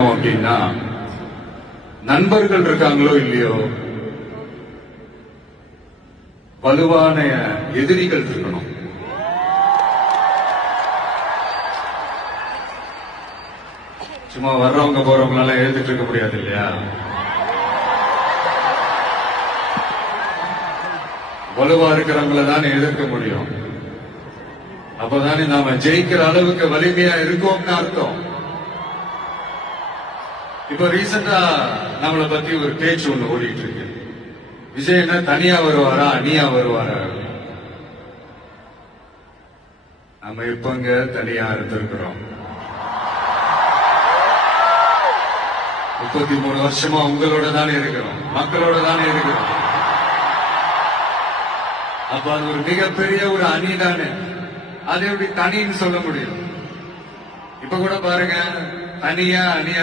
அப்படின்னா நண்பர்கள் இருக்காங்களோ இல்லையோ வலுவான எதிரிகள் இருக்கணும். சும்மா வர்றவங்க போறவங்களால எழுதிட்டு இருக்க முடியாது இல்லையா? வலுவா இருக்கிறவங்கள தானே எதிர்க்க முடியும். அப்பதானே நாம ஜெயிக்கிற அளவுக்கு வலிமையா இருக்கோம்னு அர்த்தம். இப்போ ரீசெண்டா நம்மளை பத்தி ஒரு பேச்சு ஒண்ணு ஓடிட்டு இருக்கு. விஜய் என்ன தனியா வருவாரா அணியா வருவாரா? நம்ம இப்பங்க தனியா இருந்திருக்கிறோம்? முப்பத்தி மூணு வருஷமா உங்களோட தானே இருக்கிறோம். மக்களோட தானே இருக்கிறோம். அப்ப அது ஒரு மிகப்பெரிய ஒரு அணி தானே. அது எப்படி தனின்னு சொல்ல முடியும்? இப்ப கூட பாருங்க தனியா அணியா